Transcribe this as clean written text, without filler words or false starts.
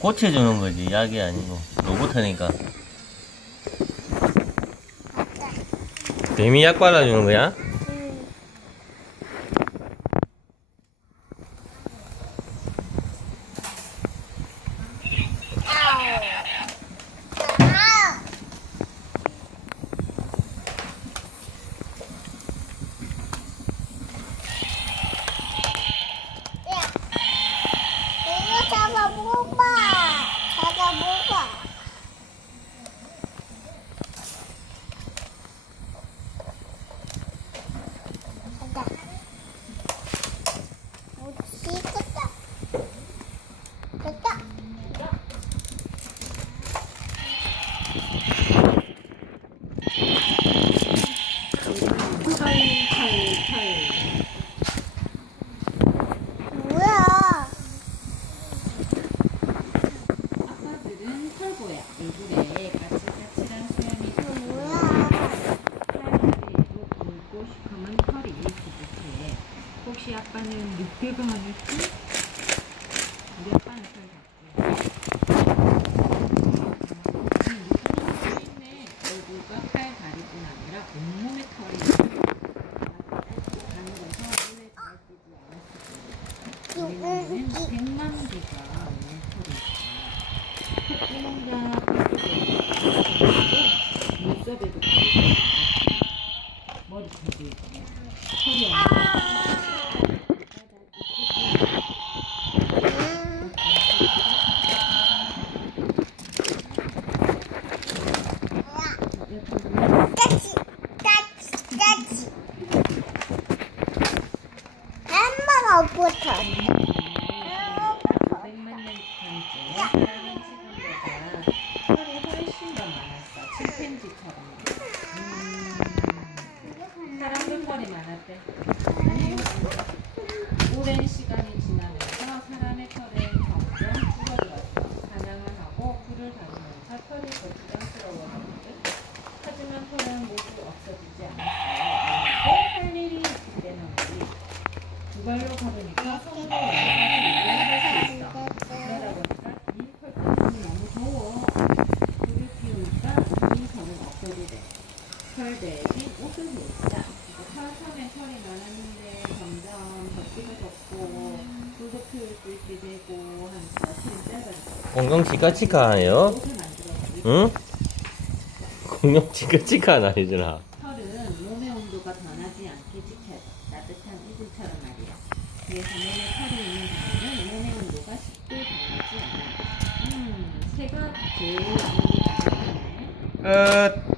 고쳐주는 거지, 약이 아니고. 로봇하니까. 뱀이 약 발라주는 거야? 이거 잡아먹어봐. 잡아먹어. 가자. 어디 갔다? 갔다. 뭐야? 아빠들은 털보야. 얼굴에 까칠까칠한 수염이 있고 뭐야? 팔다리도 굵고 시커먼 털이 부족해. 혹시 아빠는 늑대가 아닐까? 우리 아빠는 털 작고 있네. 얼굴과 팔, 다리뿐 아니라 온몸에 털이 있고 가늘어서 눈에 잘 띄지 않았을 거야. 우리는 100만 개가 있는 털이 있어. 콧구멍과 콧구멍 눈썹에도 털이 있고 머리털도 있고 털이 까치, 까치, 까치. 엄마가 없었어. 500만 년 전째 사람은 지금보다 털이 훨씬 더 많았어. 침팬지처럼. 사람도 털이 많았대. 아니, 오랜 시간이 지나면서 사람의 털은 점점 줄어들었어. 사냥을 하고 불을 다루면서 털이 더 부담스러워졌거든. 하지만 털은 모두 없어지지 않았어. 꼭할 일이 있기 때문이지. 두 발로 걸으니까 손으로 여러 가지 일을 할 수 있어. 그러다 보니까 이 털들은 너무 더워. 불을 피우니까 이 털은 없어도 돼. 털 대신 옷을 입자. 처음에 털이 많았는데 점점 덥기도 덥고 불도 피울 수 있게 되고 하니까 털이 짧아졌어. 공룡 치카치카하네요. 옷을 만들었지. 응? 공룡 치카치카는 아니잖아. 털은 몸의 온도가 변하지 않게 지켜줘. 따뜻한 이불처럼 말이야. 그래서 몸에 털이 있는 경우는 몸의 온도가 쉽게 변하지 않아. 새가 제일 많이 변하네. 끝.